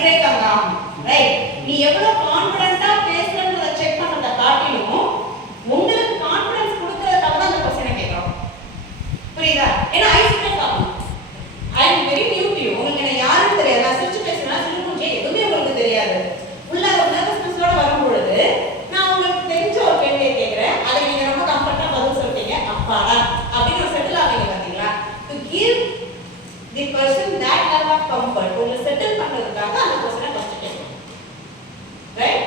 Break ஆகும். Right? நீ எவ்வளவு கான்ஃபிடென்ட்டா பேசுறன்றத செக் பண்றத காட்டிலும் உங்களுக்கு கான்ஃபிடன்ஸ் கொடுக்கிறதுக்காக தான் அந்த क्वेश्चन கேக்குறோம். புரியுதா? ஏன்னா ஐஸ் பிரேக் ஆகும். I am very new to you. உங்களுக்கு என்ன யாருன்னு தெரியாது. நான் சிரிச்சு பேசினா சிரிப்புஞ்சே எதுவுமே உங்களுக்கு தெரியாது. உள்ள ஒரு நர்வஸ்னஸோட வரும்பொழுது நான் உங்களுக்கு தெரிஞ்ச ஒரு கேள்வியை கேட்கிறேன். அதை நீங்க ரொம்ப கம்ஃபர்ட்டா பதில் சொல்றீங்க. அப்பாடா அப்படின்னு ஒரு செட்டில் ஆவீங்க பாத்தீங்களா? To give the person that level of comfort உங்களை செட்டில் பண்றதுக்காக அந்த क्वेश्चन ஃபர்ஸ்ட் கேட்கணும். ரைட்?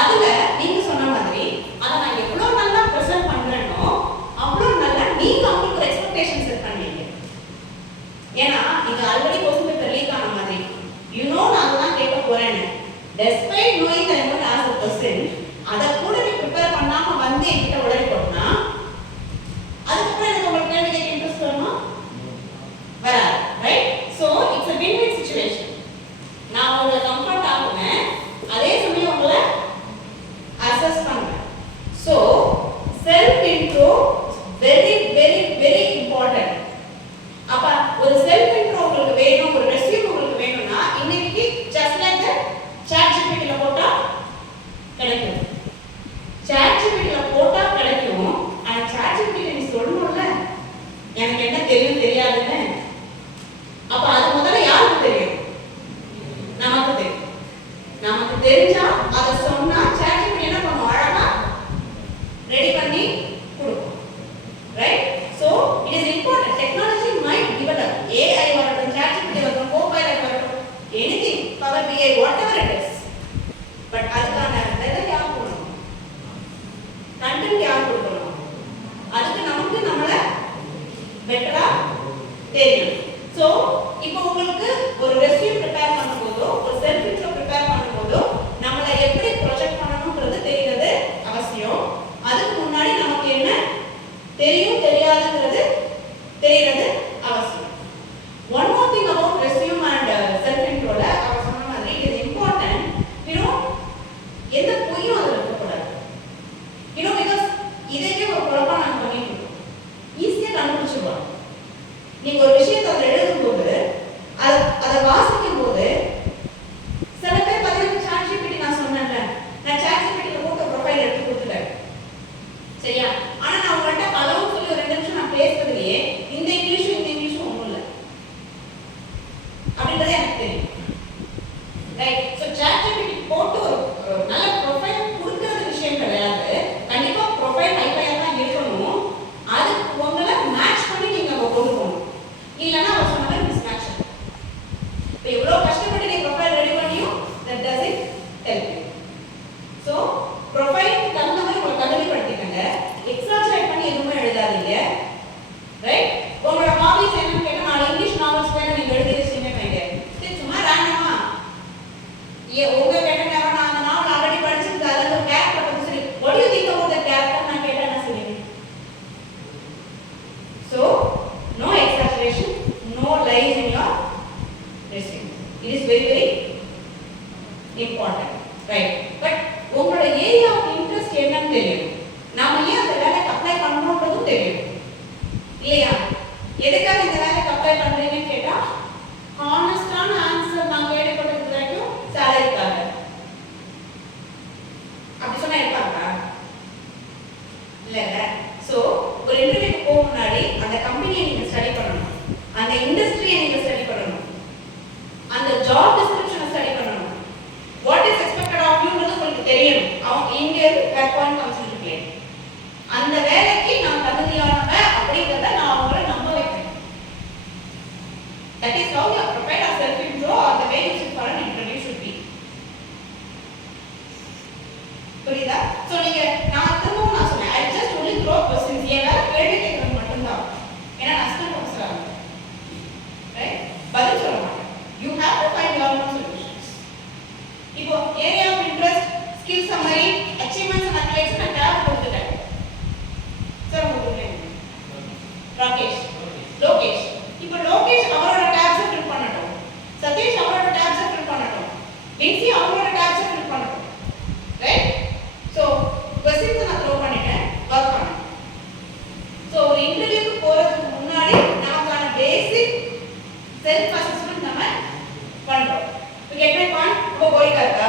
அதுல நீங்க சொன்ன மாதிரி அத நான் எவ்வளவு நல்லா பிரசன்ட் பண்றேனோ அவ்வளவு நல்லா நீங்க உங்களுக்கு ஒரு எக்ஸ்பெக்டேஷன் செட் பண்ணுவீங்க. ஏன்னா இது ஆல்ரெடி क्वेश्चन பேப்பர் லீக் ஆன மாதிரி யூ நோ நான் தான் கேட்க போறேன்னு despite knowing that I want to ask a question அத கூட நீ ப்ரிப்பேர் பண்ணாம வந்து என்கிட்ட உடனே போடுனா அதுக்கப்புறம் எனக்கு உங்களுக்கு கேள்வி கேட்க இன்ட்ரெஸ்ட் வருமா? வராது. Right? So it's a win-win situation. நான் உங்களை கம்ஃபர்ட் ஆகுவேன், அதே சமயம் உங்களை அசஸ் பண்ணுவேன். So self intro very very very important. அப்ப ஒரு செல்ஃப் இன்ட்ரோ உங்களுக்கு வேணும், ஒரு ரெஸ்யூம் உங்களுக்கு வேணும்னா இன்னைக்கு just like that ChatGPT ல போட்டா கிடைக்கும். ChatGPT ல போட்டா கிடைக்கும். ஆனா ChatGPT நீ சொல்லணும்ல எனக்கு என்ன தெரியும் தெரியாதுன்னு. அப்ப அது முதல்ல யாருக்கு தெரியும்? நமக்கு தெரியும். நமக்கு தெரிஞ்சா அத சொன்னா ChatGPT என்ன பண்ணும்? அழகா ரெடி பண்ணி கொடுக்கும். Right? So it is important. Technology might develop. AI வரட்டும், ChatGPT வரட்டும், Copilot வரட்டும், anything, Power BI, whatever it is. But அதுக்கான வெதர் யார் கொடுக்கணும்? கண்டென்ட் யார் கொடுக்கணும்? அதுக்கு நமக்கு நம்மள பெட்டரா தெரியும். So இப்போ உங்களுக்கு ஒரு ரெஸ்யூம் ப்ரிப்பேர் பண்ணும்போதோ ஒரு செல்ஃப் இன்ட்ரோ ப்ரிப்பேர் பண்ணும்போதோ நம்மள எப்படி ப்ரொஜெக்ட் பண்ணணும்ன்றது தெரியறது அவசியம். அதுக்கு முன்னாடி நமக்கு என்ன தெரியும் தெரியாதுங்கிறது தெரியறது அவசியம். One more thing about resume and self intro ல அவ சொன்ன மாதிரி it is important, எந்த பொய்யும் அதுல இருக்கக்கூடாது. because இதையே ஒரு குழப்பம் நாங்க பண்ணிட்டு இருக்கோம். ஈஸியா கண்டுபிடிச்சிடுவோம். நீங்க ஒரு விஷயத்தை அதுல எழுதும்போது அதை வாசிக்கும் போது சில பேர் பார்த்தீங்கன்னா ChatGPT நான் சொன்னேன்ல, நான் ChatGPT ல போட்ட ப்ரொஃபைல் எடுத்து கொடுத்துட்டேன். சரியா? ஆனா நான் உங்கள்கிட்ட பலவும் சொல்லி ஒரு 2 நிமிஷம் நான் பேசுறதுலயே இந்த இங்கிலீஷும் ஒன்றும் இல்லை அப்படின்றது எனக்கு தெரியும். ரைட்? ஸோ ChatGPT போட்டு ஒரு நல்ல ப்ரொஃபைல் கொடுக்கறது விஷயம் கிடையாது. கண்டிப்பா ப்ரொஃபைல் ஹைஃபையாக தான் இருக்கணும். அதுக்கு உங்களை மேட்ச் பண்ணி நீங்க அங்கே கொண்டு போகணும். இல்லைன்னா அவர் சொன்ன மாதிரி மிஸ் மேட்ச். இப்போ எவ்வளோ கஷ்டப்பட்டு நீ ப்ரொஃபைல் ரெடி பண்ணியும் that doesn't help you. So profile தகுந்த மாதிரி உங்களை தகுதிப்படுத்திக்கங்க. எக்ஸாஜரேட் பண்ணி எதுவுமே எழுதாதீங்க. ரைட்? உங்களோட ஹாபிஸ் என்னன்னு கேட்டா 4 இங்கிலீஷ் நாவல்ஸ் வேணும் நீங்க எழுதி வச்சிருக்கீங்க கையில. சும்மா ரேண்டமா உங்க கேட்டா நான் அந்த நாவல் ஆல்ரெடி படிச்சிருக்கேன், அதுல ஒரு கேரக்டர் பத்தி சொல்லி what do you think about that character நான் கேட்டா என்ன சொல்லுவீங்க? So no exaggeration, no lies in your resume. It is very very important. Right? But உங்களோட ஏரியா ஆஃப் இன்ட்ரெஸ்ட் என்னன்னு தெரியும். நாம ஏன் அந்த வேலைக்கு அப்ளை பண்ணணும்ன்றதும் தெரியும். இல்லையா? எதுக்காக இந்த வேலைக்கு அப்ளை பண்றீங்கன்னு கேட்டா ஹானஸ்டான ஆன்சர் நான் கேள்விப்பட்டது வரைக்கும் சேலரிக்காக. அப்படி சொன்னா இருப்பாங்களா? இல்லைல்ல. ஸோ ஒரு இன்டர்வியூக்கு போக முன்னாடி அந்த கம்பெனியை நீங்க ஸ்டடி பண்ணணும், அந்த இண்டஸ்ட்ரியை நீங்க ஸ்டடி பண்ணணும், அந்த ஜாப் டிஸ்கிரிப்ஷனை ஸ்டடி பண்ணணும். வாட் இஸ் எக்ஸ்பெக்டட் ஆஃப் யூன்றது உங்களுக்கு தெரியணும். அவங்க இங்க back point comes into play. அந்த வேலைக்கு நான் தகுதியானவ அப்படிங்கறத நான் அவங்கள நம்ப வைக்கிறேன். That is how your profile or self intro or the way you should for an interview should be. புரியுதா? சோ நீங்க நான் திரும்பவும் நான் சொன்னேன் I just only throw questions. ஏன்னா கேள்வி கேட்கறது மட்டும்தான். ஏன்னா அசிஸ்டன்ட் ப்ரொஃபஸரா இருக்கேன். ரைட்? பதில் சொல்ல மாட்டேன். You have to find your own solutions. இப்போ area of interest, skill summary, achievements and highlights நான் டேப் கொடுத்துட்டேன். சார் உங்களுக்கு ராகேஷ், லோகேஷ். இப்போ லோகேஷ் அவரோட டேப்ஸை ஃபில் பண்ணட்டும், சதீஷ் அவரோட டேப்ஸை ஃபில் பண்ணட்டும், வின்சி அவரோட டேப்ஸை ஃபில் பண்ணட்டும். ரைட்? ஸோ கொஸ்டின்ஸை நான் த்ரோ பண்ணிட்டேன், ஒர்க் பண்ணேன். ஸோ ஒரு இன்டர்வியூக்கு போகிறதுக்கு முன்னாடி நமக்கான பேசிக் செல்ஃப் அசஸ்மெண்ட் நம்ம பண்ணுறோம். You get my point? போயிட்டாக்க